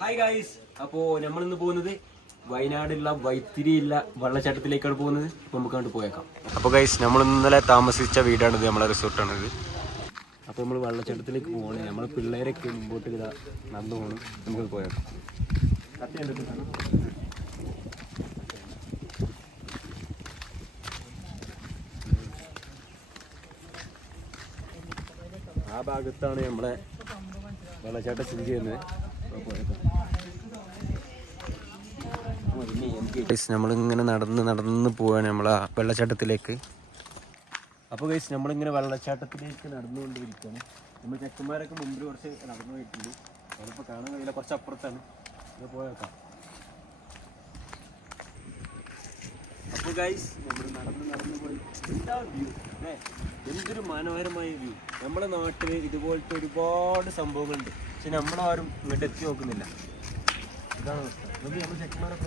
Hi guys, അപ്പോൾ നമ്മളിന്ന് പോകുന്നത് വയനാടുള്ള വൈത്തിരിയുള്ള വെള്ളച്ചാട്ടത്തിലേക്കാണ് പോകുന്നത്. അപ്പോൾ നമുക്ക് കണ്ട് പോയേക്കാം. അപ്പോൾ ഗൈസ്, നമ്മൾ ഇന്നലെ താമസിച്ച വീടാണിത്, നമ്മളെ റിസോർട്ടാണിത്. അപ്പോൾ നമ്മൾ വെള്ളച്ചാട്ടത്തിലേക്ക് പോകണം. നമ്മൾ പിള്ളേരൊക്കെ മുമ്പോട്ട് ഇതാ നടന്നു പോകണം. നമുക്ക് പോയേക്കാം. ആ ഭാഗത്താണ് നമ്മളെ വെള്ളച്ചാട്ടം സ്ഥിതി ചെയ്യുന്നത്. നമ്മളിങ്ങനെ നടന്ന് പോവാണ് നമ്മളെ വെള്ളച്ചാട്ടത്തിലേക്ക്. അപ്പോൾ ഗൈസ്, നമ്മളിങ്ങനെ വെള്ളച്ചാട്ടത്തിലേക്ക് നടന്നുകൊണ്ടിരിക്കുകയാണ്. നമ്മൾ ചെക്കന്മാരൊക്കെ മുമ്പിൽ കുറച്ച് നടന്നു പോയിട്ടുണ്ട്. അതിപ്പോൾ കാണാൻ കഴിയില്ല, കുറച്ച് അപ്പുറത്താണ്. ഇത് പോയേക്കാം. അപ്പോൾ ഗൈസ്, നമ്മൾ നടന്ന് പോയി എന്താ വ്യൂ അല്ലേ, എന്തൊരു മനോഹരമായ വ്യൂ. നമ്മുടെ നാട്ടിൽ ഇതുപോലത്തെ ഒരുപാട് സംഭവങ്ങളുണ്ട്, പക്ഷെ നമ്മളാരും ഇങ്ങോട്ട് എത്തി നോക്കുന്നില്ല. ഇതാണ് അവസ്ഥ. നമ്മൾ ചെക്കന്മാരൊക്കെ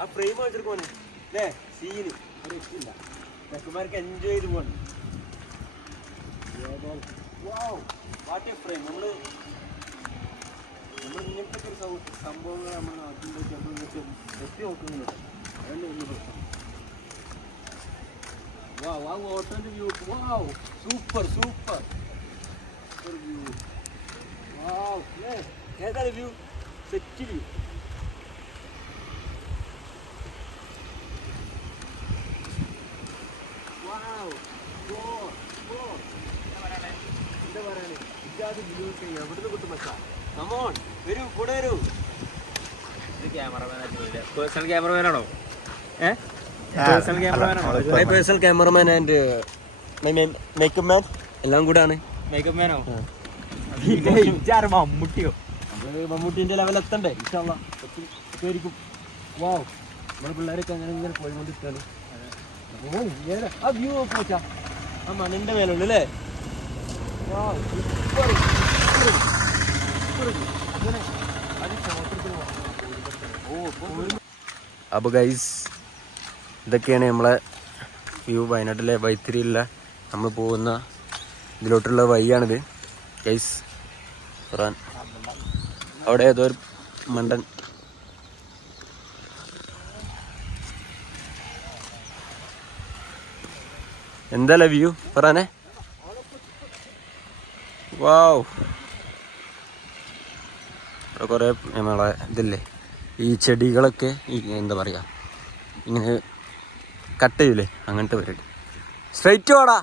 ആ ഫ്രെയിം വെച്ചെടുക്കുവാണ് അല്ലേ, സീന് ഒരു രക്ഷയില്ല. ചെക്കന്മാർക്ക് എൻജോയ് ചെയ്ത് പോകണം. What A frame. നമ്മൾ ഇങ്ങനത്തെ ഒരു സംഭവങ്ങൾ നമ്മുടെ നാട്ടിലേക്ക് നമ്മൾ എത്തി നോക്കുന്നുണ്ട്. അതന്നെ വലിയ പ്രശ്നം. ആ വാട്ടറിന്റെ വ്യൂ, സൂപ്പർ വ്യൂ. ഏതാണ് വ്യൂ? Set view. എന്താ പറയണേ, ഇല്ലാതെ വ്യൂ എവിടുന്ന് കിട്ടും മച്ചാ. കമോൺ, വരൂ, കൂടെ വരൂ. പേഴ്സണൽ ക്യാമറമാനാണോ? Personal cameraman and makeup man എല്ലാം കൂടെ ആണ്. മേക്കപ്പ് മാനോ? മമ്മൂട്ടിയോ? മമ്മൂട്ടിന്റെ ലെവൽ എത്തണ്ടേ? ഇൻഷാല്ലായിരിക്കും. വാവ്, നമ്മുടെ പിള്ളേരൊക്കെ അങ്ങനെ പോയിക്കൊണ്ടിരിക്കുകയാണ്. ആ വ്യൂ നോക്കി വെച്ചാ ആ മണ്ണിന്റെ മേലുള്ളൂ അല്ലേ. അപ്പോൾ ഗൈസ്, ഇതൊക്കെയാണ് നമ്മളെ വ്യൂ. വയനാട്ടിലെ വൈത്തിരിയില്ല നമ്മൾ പോകുന്ന ഇതിലോട്ടുള്ള വഴിയാണിത് ഗൈസ്. ഖുറാൻ അവിടെ ഏതോ ഒരു മണ്ടൻ. എന്താ വ്യൂ പറയാനേ? വാവ്, ഇവിടെ കുറേ നമ്മളെ ഇതില്ലേ, ഈ ചെടികളൊക്കെ എന്താ പറയുക, ഇങ്ങനെ കട്ട് ചെയ്യൂലേ, അങ്ങനത്തെ പരിപാടി. സ്ട്രൈറ്റ് വാടാ,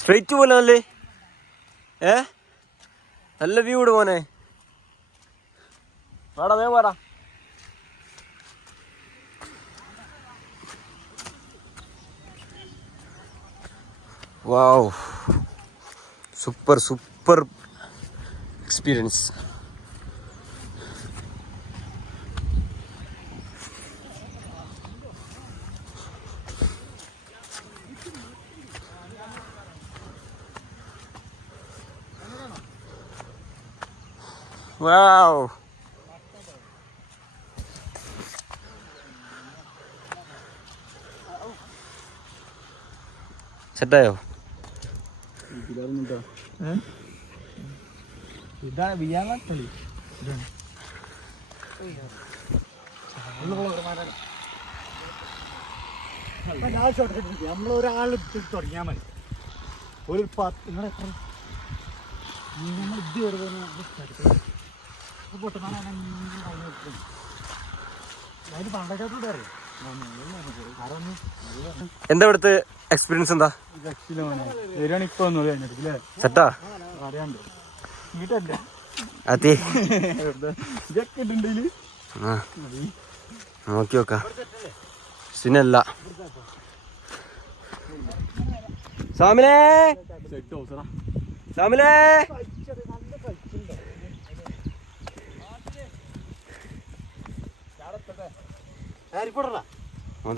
സ്ട്രൈറ്റ് പോലെ അല്ലേ. നല്ല വ്യൂ ഇട് മോനെ. വാടാ, വേ വാടാ. വാവ്, സൂപ്പർ എക്സ്പീരിയൻസ്. വാവ്, സെറ്റായോ? ഇതാണ് ബിയാളി. നമ്മളൊരാൾ തുടങ്ങിയാൽ മതി. ഒരു 10 നിങ്ങൾ എത്ര നമ്മൾ ഇത് എന്താ ഇവിടുത്തെ എക്സ്പീരിയൻസ്? എന്താ സെറ്റാ? അതെ, നോക്കി നോക്കാം. സിനല്ല സാമിലേ, സാമിലേ.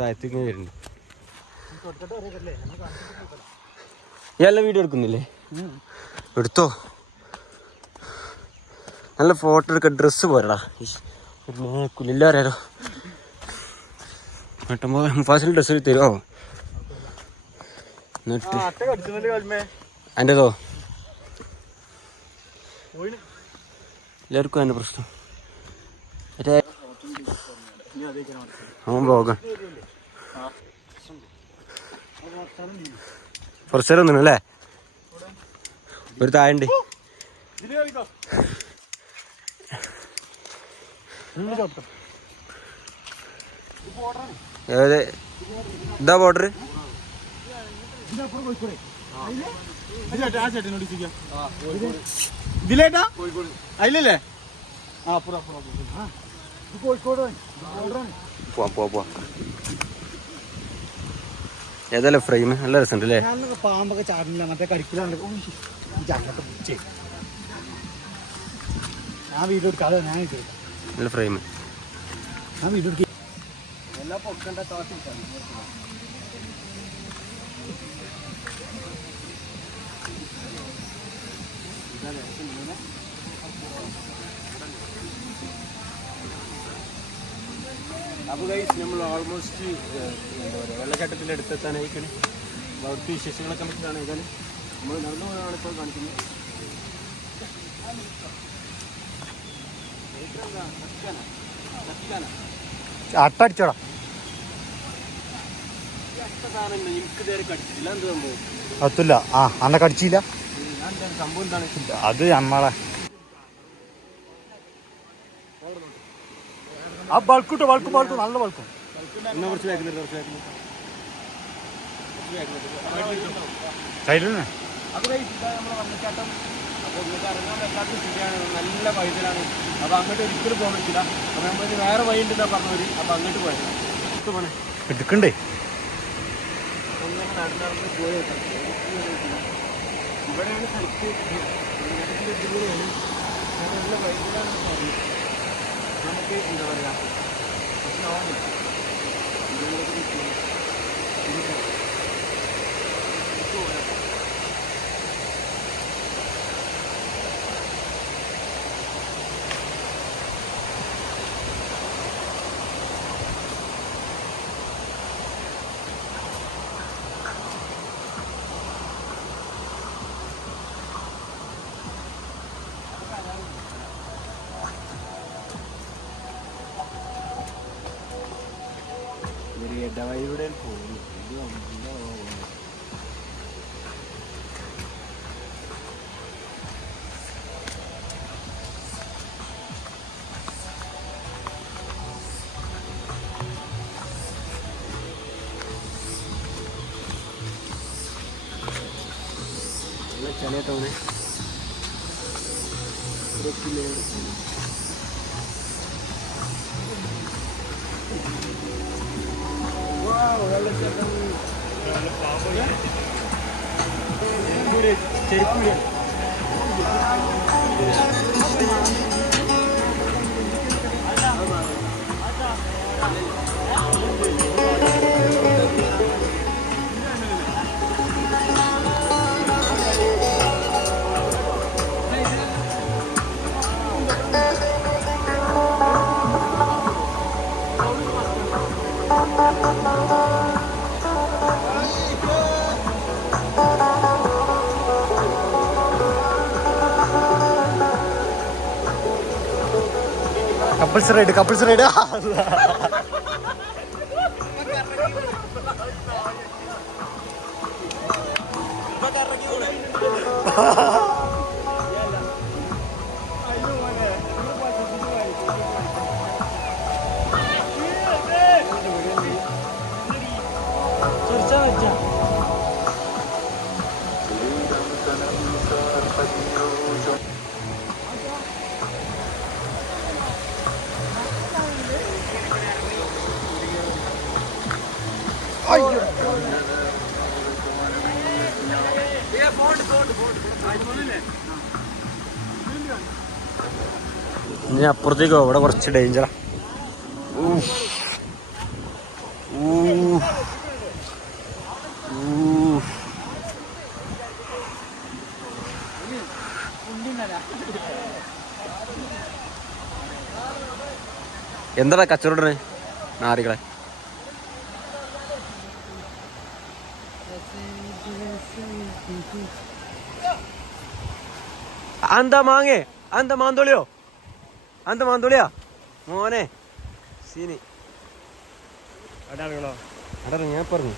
താഴത്തേക്ക് വരുന്നുണ്ട്. ഇതെല്ലാം വീഡിയോ എടുക്കുന്നില്ലേ? എടുത്തോ. നല്ല ഫോട്ടോ എടുക്ക. ഡ്രസ്സ് പോരടാ കുലില്ല അറിയാലോ. ഏട്ടമ്പോ മുഫാസിന് ഡ്രസ്സ് തരുമോ? എന്നിട്ട് അതിൻ്റെതോ എല്ലാവർക്കും അതിൻ്റെ പ്രശ്നം. അവൻ പോകാം കുറച്ച് നേരം ഒന്നും അല്ലേ? ഒരു തായുണ്ട്. ഏത് ഇതാ ബോർഡർ? ഇതിലേട്ടാ അതിലല്ലേ? പോവാ. ഏതല്ലേ ഫ്രെയിം? നല്ല രസമുണ്ട് അല്ലേ? പാമ്പൊക്കെ ചാടില്ല മറ്റേ കരിക്കിലാണ്ട്. ഞാൻ വീഡിയോ എടുക്കാതെ നല്ല ഫ്രെയിം. ഞാൻ വീഡിയോ എടുക്കുക. അപ്പോൾ ഗൈസ് നമ്മൾ ഓൾമോസ്റ്റ് എന്താ പറയുക വെള്ളച്ചാട്ടത്തിൻ്റെ അടുത്തെത്താനായിക്കണേ. അവിടുത്തെ വിശേഷങ്ങളൊക്കെ നമുക്ക് കാണിക്കാൻ നമ്മൾ നടന്നു പോയാണ് ഇപ്പോൾ കാണിക്കുന്നത്. അട്ടടിച്ചോടാ. എനിക്ക് നേരെ കടിച്ചില്ല. എന്ത് സംഭവം? അത്തില്ല. അന്നെ കടിച്ചില്ല. സംഭവം എന്താണ്? അത് നമ്മളെ ആ ബൾക്കൂട്ടോ ബൾക്ക് നല്ല ബൾക്കും. സൈഡിൽ അപ്പോൾ നമ്മളെ വെള്ളച്ചാട്ടം. അപ്പോൾ നിങ്ങൾക്ക് ഇറങ്ങാൻ പറ്റാത്ത സ്ഥിതിയാണ്. നല്ല വൈദ്യലാണ്. അപ്പോൾ അങ്ങോട്ട് ഒരിക്കലും പോകാൻ പറ്റില്ല. അപ്പോൾ നമ്മൾ വേറെ വഴി ഉണ്ടെന്നാണ് പറഞ്ഞവർ. അപ്പോൾ അങ്ങോട്ട് പോയത് പോണേ എടുക്കണ്ടേ? അങ്ങനെ നടന്ന് പോയേക്കാം. ഇവിടെയാണ് സ്ഥലത്ത് ദൂരെയാണ്. നല്ല വൈദ്യലാണെന്ന് പറഞ്ഞു. നമുക്ക് എന്താ പറയുക പ്രശ്നമാവുന്നില്ല. ഇടവഴിയുടെ പോകുന്നു. चले तो उन्हें കപ്പിൾസ് റൈഡ് ഇനി അപ്പുറത്തേക്കോ? ഇവിടെ കുറച്ച് ഡേഞ്ചറാ. എന്താടാ കച്ചവടം നാറികളെ? എന്താ മാങ്ങേ? എന്താ മാന്തോളിയോ? എന്താ മാന്തോളിയാ മോനെ? സീനി അടാ ഞാൻ പറഞ്ഞു.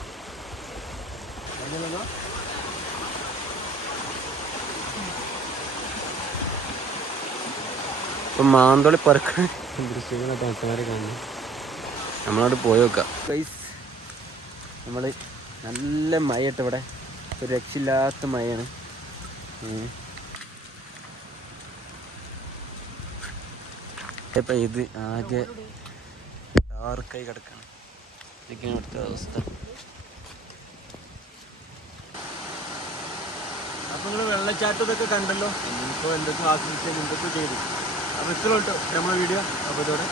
ഇപ്പൊ മാന്തോളി പറക്കാൻ ദൃശ്യങ്ങളൊക്കെ ആൾക്കാരെ കാണുന്നു. നമ്മളോട് പോയി നോക്കാം. നമ്മള് നല്ല മഴയിട്ട് ഇവിടെ ഒരു രക്ഷയില്ലാത്ത മഴയാണ്. ഇപ്പം ഇത് ആകെ ഡാർക്കായി കിടക്കണം. ഇതൊക്കെയാണ് ഇവിടുത്തെ അവസ്ഥ. അപ്പം നിങ്ങൾ വെള്ളച്ചാട്ടം ഇതൊക്കെ കണ്ടല്ലോ. ഇപ്പോൾ എന്തൊക്കെ ആസ്വദിച്ചാൽ എന്തൊക്കെ ചെയ്തു. അപ്പോൾ ഇത്രയുള്ളൂ നമ്മുടെ വീഡിയോ. അപ്പോൾ ഇതോടെ